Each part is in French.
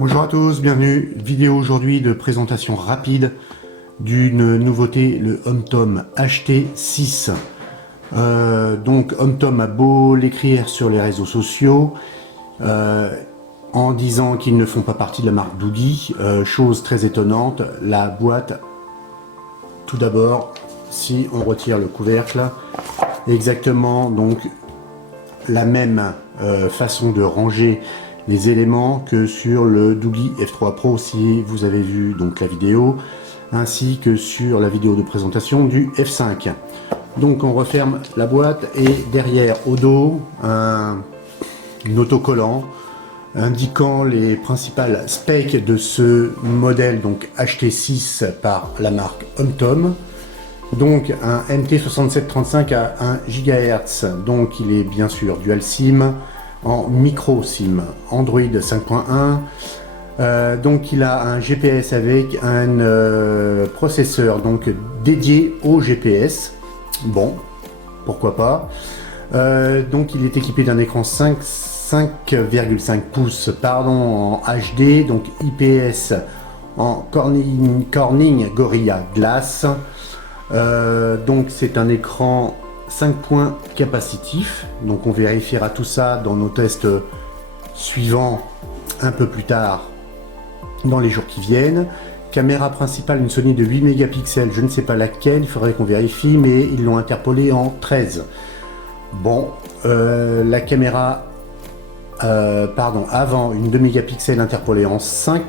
Bonjour à tous, bienvenue. Vidéo aujourd'hui de présentation rapide d'une nouveauté, le HomeTom HT6. Donc HomeTom a beau l'écrire sur les réseaux sociaux en disant qu'ils ne font pas partie de la marque Doogee, chose très étonnante, la boîte, tout d'abord, si on retire le couvercle, exactement donc la même façon de ranger les éléments que sur le Doogee F3 Pro si vous avez vu donc la vidéo, ainsi que sur la vidéo de présentation du F5. Donc on referme la boîte et derrière au dos un autocollant indiquant les principales specs de ce modèle donc HT6 par la marque HomeTom. Donc un MT6735 à 1 GHz, donc il est bien sûr dual SIM, en micro SIM, Android 5.1, donc il a un GPS avec un processeur donc dédié au GPS, bon, pourquoi pas, donc il est équipé d'un écran 5,5 pouces en HD, donc IPS en Corning Gorilla Glass, donc c'est un écran 5 points capacitif, donc on vérifiera tout ça dans nos tests suivants un peu plus tard dans les jours qui viennent. Caméra principale, une Sony de 8 mégapixels, je ne sais pas laquelle, il faudrait qu'on vérifie, mais ils l'ont interpolé en 13. Bon, la caméra avant, une 2 mégapixels interpolée en 5.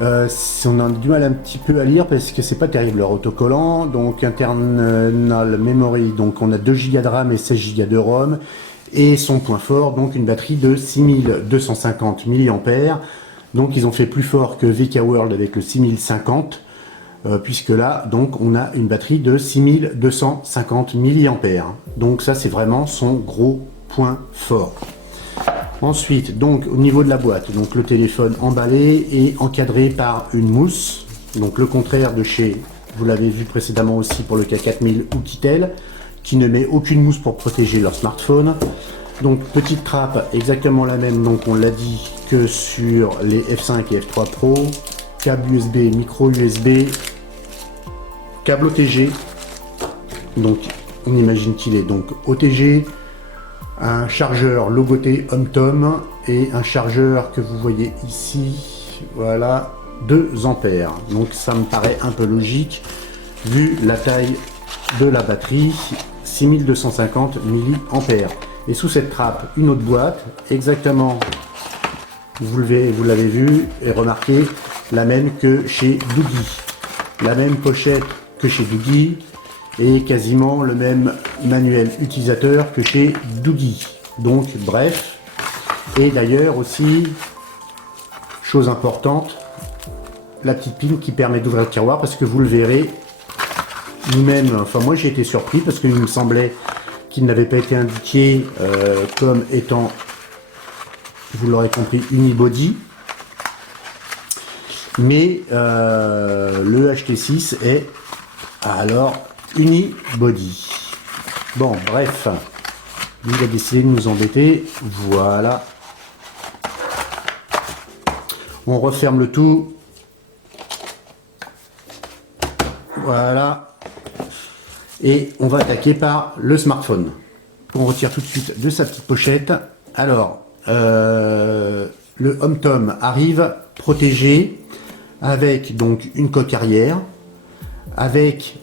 On a du mal un petit peu à lire parce que c'est pas terrible leur autocollant. Donc internal memory, donc on a 2 Go de RAM et 16 Go de ROM, et son point fort, donc une batterie de 6250 mAh. Donc ils ont fait plus fort que VK World avec le 6050, puisque là donc on a une batterie de 6250 mAh. Donc ça c'est vraiment son gros point fort. Ensuite, donc au niveau de la boîte, donc le téléphone emballé et encadré par une mousse, donc le contraire de chez, vous l'avez vu précédemment aussi pour le K4000 ou Kitel, qui ne met aucune mousse pour protéger leur smartphone. Donc petite trappe, exactement la même, donc on l'a dit, que sur les F5 et F3 Pro, câble USB, micro USB, câble OTG, donc on imagine qu'il est donc OTG, un chargeur logoté HomeTom et un chargeur que vous voyez ici, voilà, 2 ampères. Donc ça me paraît un peu logique vu la taille de la batterie, 6250 mAh. Et sous cette trappe, une autre boîte, exactement, vous l'avez vu et remarqué, la même que chez Doogee. La même pochette que chez Doogee, et quasiment le même manuel utilisateur que chez Doogee. Donc bref, et d'ailleurs aussi, chose importante, la petite pile qui permet d'ouvrir le tiroir, parce que vous le verrez, nous-mêmes, enfin moi j'ai été surpris parce qu'il me semblait qu'il n'avait pas été indiqué comme étant, vous l'aurez compris, unibody, mais le HT6 est alors unibody. Bon, bref, il a décidé de nous embêter. Voilà. On referme le tout. Voilà. Et on va attaquer par le smartphone. On retire tout de suite de sa petite pochette. Alors, le HomeTom arrive protégé avec donc une coque arrière. Avec,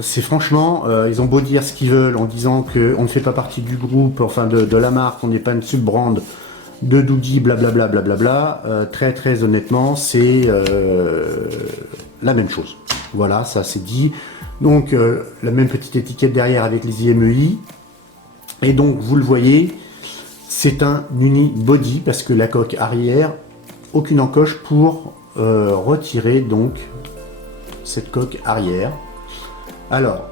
c'est franchement, ils ont beau dire ce qu'ils veulent en disant qu'on ne fait pas partie du groupe, enfin de la marque, on n'est pas une sub-brand de Doogee, blablabla, blablabla, très honnêtement, c'est la même chose. Voilà, ça c'est dit. Donc la même petite étiquette derrière avec les IMEI. Et donc vous le voyez, c'est un unibody parce que la coque arrière, aucune encoche pour retirer donc cette coque arrière. Alors,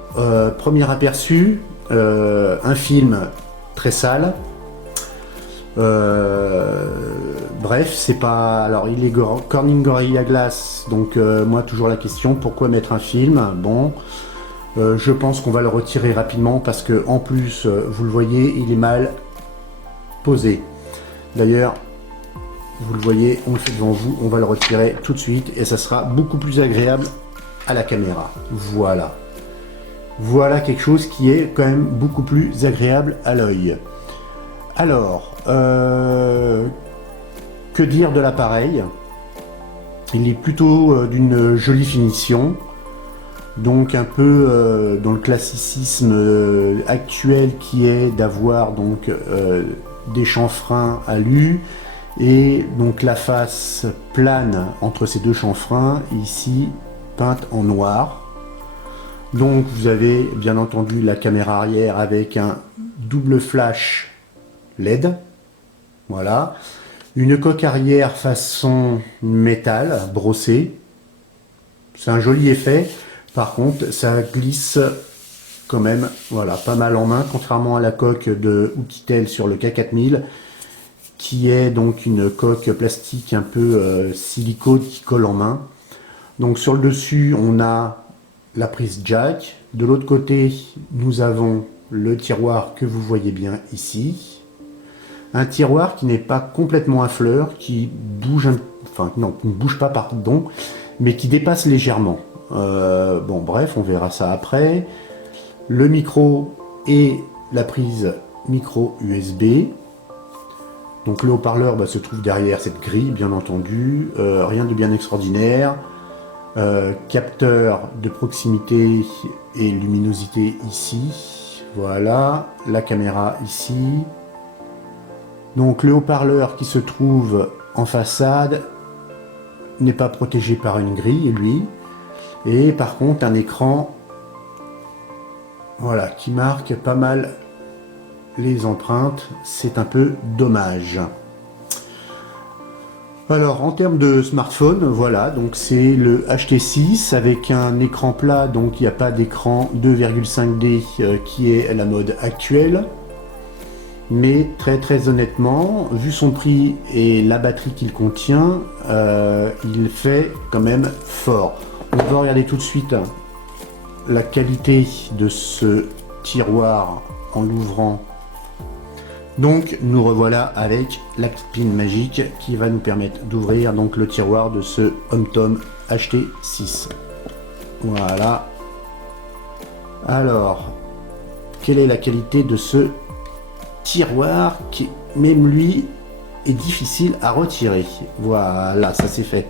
premier aperçu, un film très sale. Bref, c'est pas... Alors, il est Corning Gorilla Glass, donc moi, toujours la question, pourquoi mettre un film? Bon, je pense qu'on va le retirer rapidement parce que, en plus, vous le voyez, il est mal posé. D'ailleurs, vous le voyez, on le fait devant vous, on va le retirer tout de suite et ça sera beaucoup plus agréable à la caméra. Voilà. Voilà quelque chose qui est quand même beaucoup plus agréable à l'œil. Alors, que dire de l'appareil? Il est plutôt d'une jolie finition. Donc un peu dans le classicisme actuel qui est d'avoir donc des chanfreins alus et donc la face plane entre ces deux chanfreins ici peinte en noir. Donc vous avez bien entendu la caméra arrière avec un double flash LED, voilà, une coque arrière façon métal brossé, c'est un joli effet. Par contre, ça glisse quand même, voilà, pas mal en main, contrairement à la coque de Oukitel sur le K4000, qui est donc une coque plastique un peu silicone qui colle en main. Donc sur le dessus, on a la prise jack. De l'autre côté, nous avons le tiroir que vous voyez bien ici. Un tiroir qui n'est pas complètement à fleur, qui bouge, enfin non, qui ne bouge pas, pardon, mais qui dépasse légèrement. Bon bref, on verra ça après. Le micro et la prise micro USB. Donc le haut-parleur se trouve derrière cette grille, bien entendu. Rien de bien extraordinaire. Capteur de proximité et luminosité ici. Voilà. La caméra ici. Donc le haut-parleur qui se trouve en façade n'est pas protégé par une grille, lui. Et par contre un écran, voilà, qui marque pas mal les empreintes, c'est un peu dommage. Alors en termes de smartphone, voilà, donc c'est le HT6 avec un écran plat, donc il n'y a pas d'écran 2,5D qui est la mode actuelle. Mais très honnêtement, vu son prix et la batterie qu'il contient, il fait quand même fort. On va regarder tout de suite la qualité de ce tiroir en l'ouvrant. Donc nous revoilà avec la pin magique qui va nous permettre d'ouvrir donc le tiroir de ce HomeTom HT6. Voilà. Alors, quelle est la qualité de ce tiroir qui, même lui, est difficile à retirer? Voilà, ça c'est fait.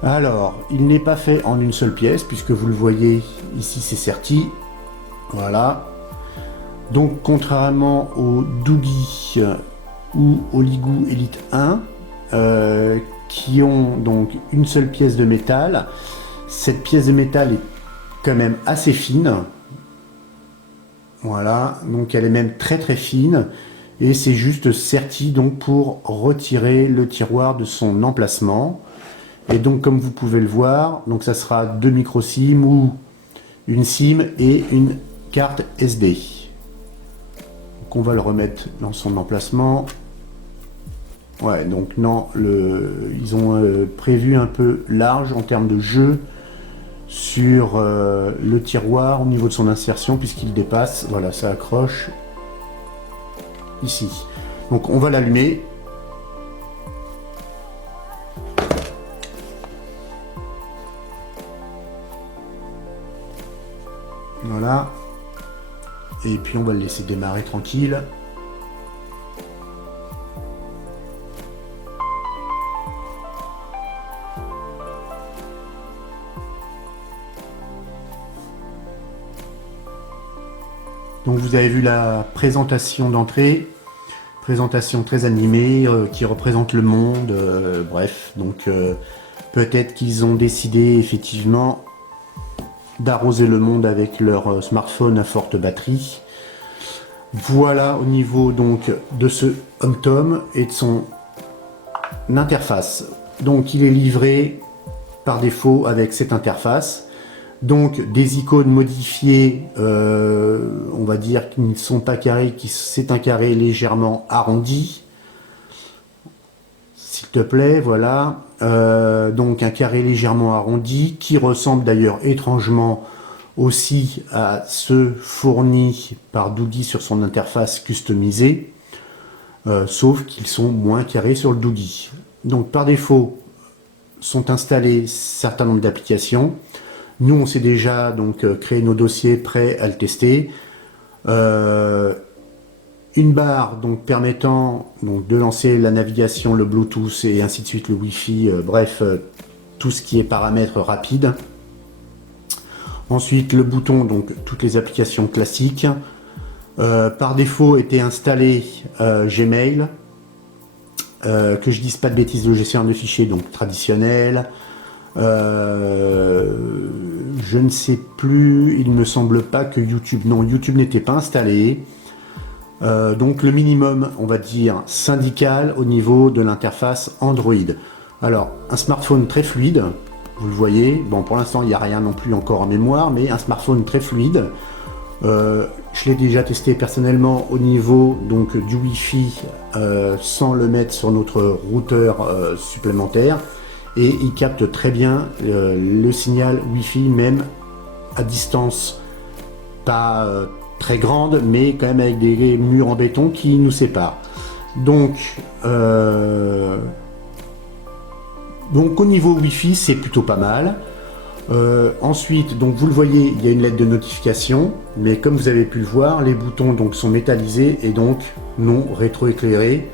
Alors, il n'est pas fait en une seule pièce, puisque vous le voyez, ici c'est serti. Voilà. Donc, contrairement au Doogee ou au Leegoo Elite 1, qui ont donc une seule pièce de métal, cette pièce de métal est quand même assez fine. Voilà, donc elle est même très fine, et c'est juste serti donc pour retirer le tiroir de son emplacement. Et donc comme vous pouvez le voir, donc ça sera 2 micro SIM ou une SIM et une carte SD. Donc on va le remettre dans son emplacement. Ouais, donc non, ils ont prévu un peu large en termes de jeu sur le tiroir au niveau de son insertion, puisqu'il dépasse. Voilà, ça accroche ici. Donc on va l'allumer. Voilà. Et puis on va le laisser démarrer tranquille. Donc vous avez vu la présentation d'entrée, présentation très animée qui représente le monde, bref, donc peut-être qu'ils ont décidé effectivement d'arroser le monde avec leur smartphone à forte batterie. Voilà au niveau donc de ce HomeTom et de son interface. Donc il est livré par défaut avec cette interface. Donc des icônes modifiées, on va dire qu'ils ne sont pas carrés, c'est un carré légèrement arrondi. S'il te plaît, voilà. Donc un carré légèrement arrondi qui ressemble d'ailleurs étrangement aussi à ceux fournis par Doogee sur son interface customisée, sauf qu'ils sont moins carrés sur le Doogee. donc par défaut, sont installés un certain nombre d'applications. Nous, on s'est déjà donc créé nos dossiers prêts à le tester. Une barre donc permettant donc de lancer la navigation, le Bluetooth et ainsi de suite, le Wi-Fi, bref, tout ce qui est paramètres rapides. Ensuite, le bouton, donc toutes les applications classiques. Par défaut était installé Gmail. Que je dise pas de bêtises, le gestionnaire de fichiers donc traditionnel. Je ne sais plus, il me semble pas que YouTube, non, YouTube n'était pas installé. Donc le minimum, on va dire, syndical au niveau de l'interface Android. Alors, un smartphone très fluide, vous le voyez. Bon, pour l'instant, il n'y a rien non plus encore en mémoire, mais un smartphone très fluide. Je l'ai déjà testé personnellement au niveau donc du Wi-Fi sans le mettre sur notre routeur supplémentaire. Et il capte très bien le signal Wi-Fi, même à distance pas très grande, mais quand même avec des murs en béton qui nous séparent. Donc au niveau Wi-Fi, c'est plutôt pas mal. Ensuite, donc vous le voyez, il y a une lettre de notification, mais comme vous avez pu le voir, les boutons donc sont métallisés et donc non rétroéclairés.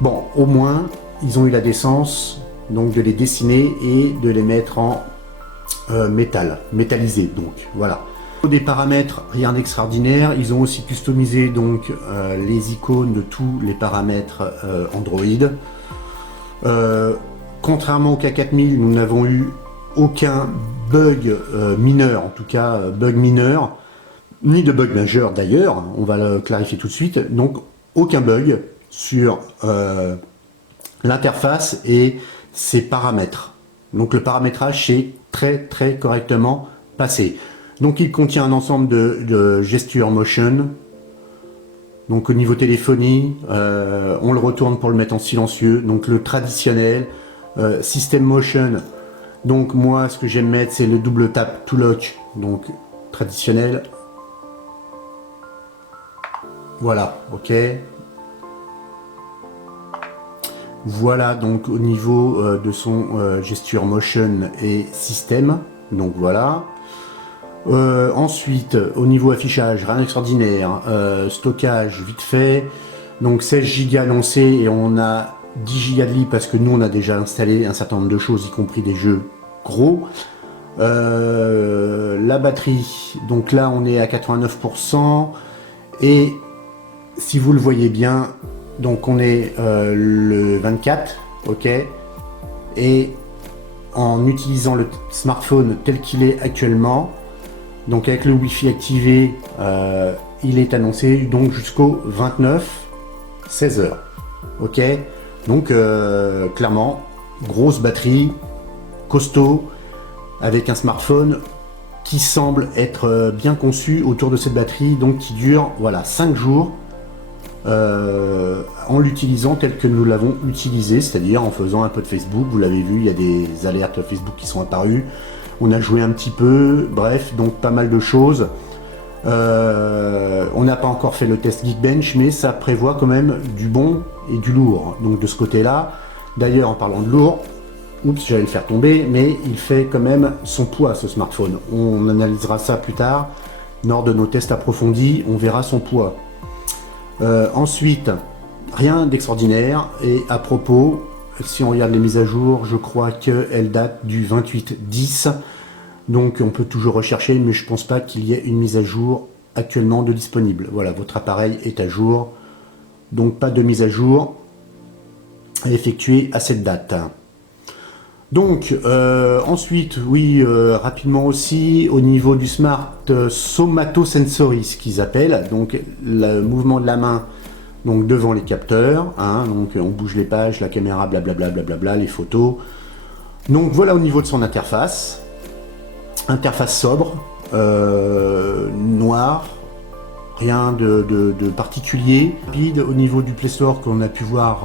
Bon, au moins, ils ont eu la décence donc de les dessiner et de les mettre en métallisé. Donc voilà. Des paramètres, rien d'extraordinaire. Ils ont aussi customisé donc les icônes de tous les paramètres Android. Contrairement au K4000, nous n'avons eu aucun bug mineur, en tout cas bug mineur, ni de bug majeur d'ailleurs, on va le clarifier tout de suite. Donc aucun bug sur l'interface et ses paramètres. Donc le paramétrage s'est très correctement passé. Donc il contient un ensemble de gesture motion. Donc au niveau téléphonie, on le retourne pour le mettre en silencieux. Donc le traditionnel system motion. Donc moi, ce que j'aime mettre, c'est le double tap to lock, donc traditionnel. Voilà, ok. Voilà donc au niveau de son gesture motion et système. Donc voilà. Ensuite, au niveau affichage, rien d'extraordinaire. Stockage, vite fait. Donc 16 Go lancés et on a 10 Go de libre parce que nous on a déjà installé un certain nombre de choses, y compris des jeux gros. La batterie, donc là on est à 89% et si vous le voyez bien, donc on est le 24, ok, et en utilisant le smartphone tel qu'il est actuellement, donc avec le Wi-Fi activé, il est annoncé donc jusqu'au 29 16h, ok. Donc clairement, grosse batterie, costaud, avec un smartphone qui semble être bien conçu autour de cette batterie, donc qui dure voilà 5 jours en l'utilisant tel que nous l'avons utilisé, c'est-à-dire en faisant un peu de Facebook. Vous l'avez vu, il y a des alertes Facebook qui sont apparues, on a joué un petit peu, bref, donc pas mal de choses. On n'a pas encore fait le test Geekbench, mais ça prévoit quand même du bon et du lourd. Donc de ce côté-là, d'ailleurs en parlant de lourd, oups, j'allais le faire tomber, mais il fait quand même son poids ce smartphone. On analysera ça plus tard. Lors de nos tests approfondis, on verra son poids. Ensuite, rien d'extraordinaire. Et à propos, si on regarde les mises à jour, je crois qu'elles datent du 28-10. Donc on peut toujours rechercher, mais je pense pas qu'il y ait une mise à jour actuellement de disponible. Voilà, votre appareil est à jour. Donc pas de mise à jour à effectuer à cette date. Donc ensuite, oui, rapidement aussi, au niveau du Smart Somatosensory, ce qu'ils appellent, donc le mouvement de la main donc devant les capteurs, hein, donc on bouge les pages, la caméra, blablabla, blablabla, les photos. Donc voilà au niveau de son interface. Interface sobre, noir, rien de particulier. Rapide au niveau du Play Store qu'on a pu voir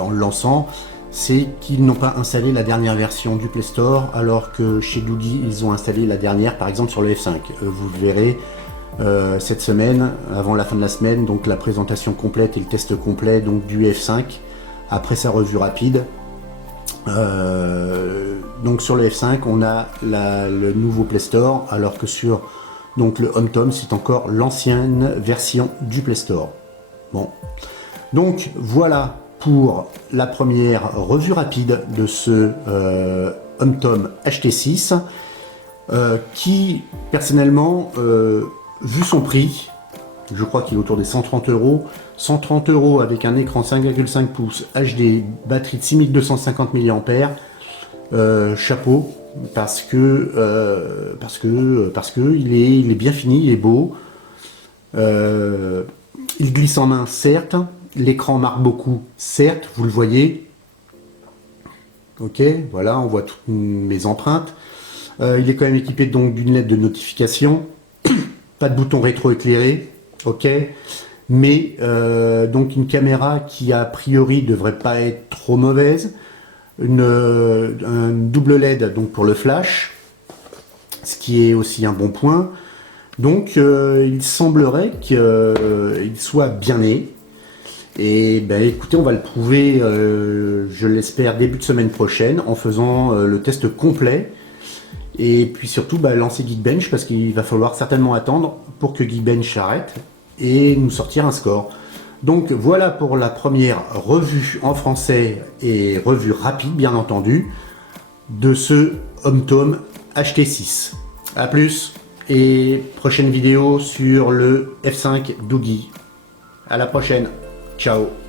en le lançant, c'est qu'ils n'ont pas installé la dernière version du Play Store, alors que chez Doogee, ils ont installé la dernière, par exemple sur le F5. Vous le verrez cette semaine, avant la fin de la semaine, donc la présentation complète et le test complet donc, du F5, après sa revue rapide. Donc sur le F5, on a le nouveau Play Store, alors que sur donc le HomeTom, c'est encore l'ancienne version du Play Store. Bon, donc voilà pour la première revue rapide de ce HomeTom HT6, qui personnellement, vu son prix, je crois qu'il est autour des 130 euros. 130 euros avec un écran 5,5 pouces HD, batterie de 6250 mAh. Chapeau, parce que il est bien fini, il est beau. Il glisse en main, certes. L'écran marque beaucoup, certes, vous le voyez. Ok, voilà, on voit toutes mes empreintes. Il est quand même équipé donc d'une LED de notification. Pas de bouton rétro-éclairé. Ok. Mais donc une caméra qui a priori devrait pas être trop mauvaise. Un double LED donc pour le flash, ce qui est aussi un bon point. Donc il semblerait qu'il soit bien né. Et ben écoutez, on va le prouver, je l'espère, début de semaine prochaine en faisant le test complet. Et puis surtout lancer Geekbench, parce qu'il va falloir certainement attendre pour que Geekbench arrête et nous sortir un score. Donc voilà pour la première revue en français et revue rapide bien entendu de ce HomeTom HT6. A plus et prochaine vidéo sur le F5 Doogie. À la prochaine. Ciao.